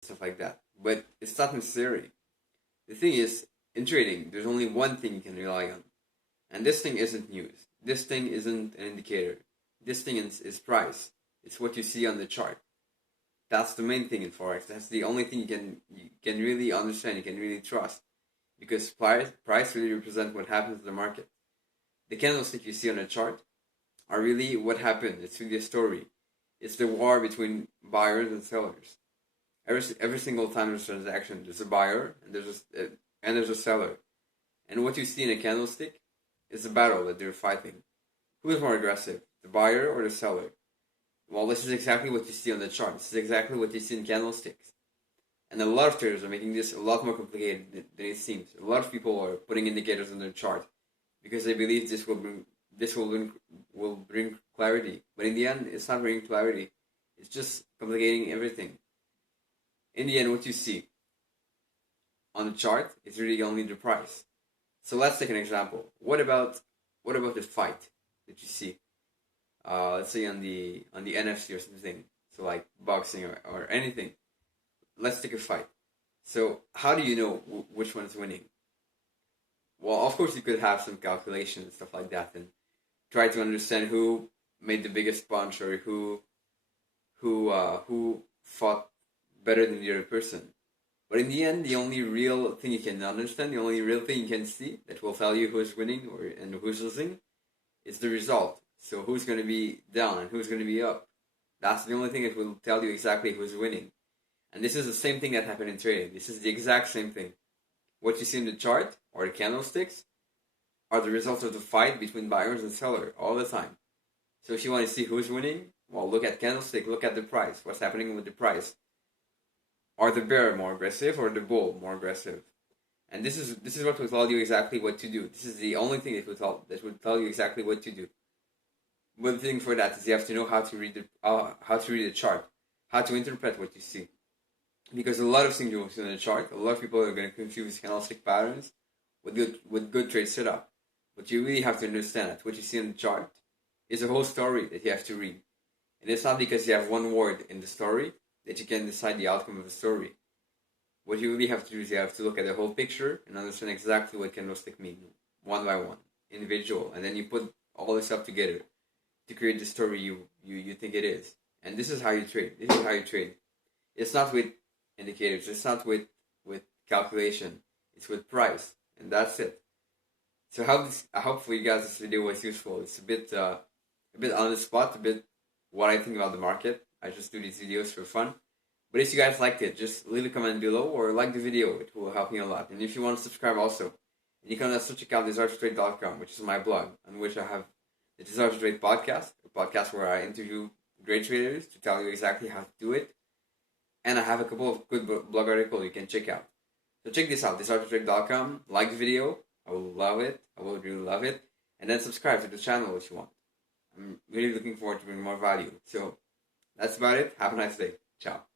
stuff like that. But it's not necessary. The thing is, in trading, there's only one thing you can rely on. And this thing isn't news. This thing isn't an indicator. This thing is price. It's what you see on the chart. That's the main thing in Forex. That's the only thing you can really understand, you can really trust. Because price really represents what happens in the market. The candlestick you see on the chart are really what happened. It's really a story. It's the war between buyers and sellers. Every single time there's a transaction, there's a buyer and there's a seller. And what you see in a candlestick is a battle that they're fighting. Who is more aggressive, the buyer or the seller? Well, this is exactly what you see on the chart. This is exactly what you see in candlesticks. And a lot of traders are making this a lot more complicated than it seems. A lot of people are putting indicators on their chart because they believe will bring clarity. But in the end, it's not bringing clarity. It's just complicating everything. In the end, what you see on the chart is really only the price. So let's take an example. What about the fight that you see? Let's say on the NFC or something. So like boxing or anything. Let's take a fight. So how do you know which one is winning? Well, of course you could have some calculation and stuff like that, and try to understand who made the biggest punch or who fought better than the other person. But in the end, the only real thing you can understand, the only real thing you can see that will tell you who's winning and who's losing, is the result. So who's going to be down and who's going to be up. That's the only thing that will tell you exactly who's winning. And this is the same thing that happened in trading. This is the exact same thing. What you see in the chart, or the candlesticks, are the results of the fight between buyers and sellers all the time. So if you want to see who's winning, well, look at candlestick, look at the price. What's happening with the price? Are the bear more aggressive or the bull more aggressive? And this is what will tell you exactly what to do. This is the only thing that will tell you exactly what to do. One thing for that is you have to know how to read the chart, how to interpret what you see. Because a lot of things you will see on the chart, a lot of people are going to confuse candlestick patterns with good trade setup. But you really have to understand that what you see on the chart is a whole story that you have to read. And it's not because you have one word in the story that you can decide the outcome of the story. What you really have to do is you have to look at the whole picture and understand exactly what candlestick mean, one by one, individual. And then you put all this stuff together to create the story you think it is. And this is how you trade. This is how you trade. It's not with indicators. It's not with calculation. It's with price, and that's it. So I hope for you guys this video was useful. It's a bit on the spot, a bit what I think about the market. I just do these videos for fun. But if you guys liked it, just leave a comment below or like the video. It will help me a lot. And if you want to subscribe also, you can also check out DesireToTRADE.com, which is my blog, on which I have the Desire to Trade podcast, a podcast where I interview great traders to tell you exactly how to do it. And I have a couple of good blog articles you can check out. So check this out, DesireToTRADE.com. Like the video. I will love it. I will really love it. And then subscribe to the channel if you want. I'm really looking forward to bringing more value. So that's about it. Have a nice day. Ciao.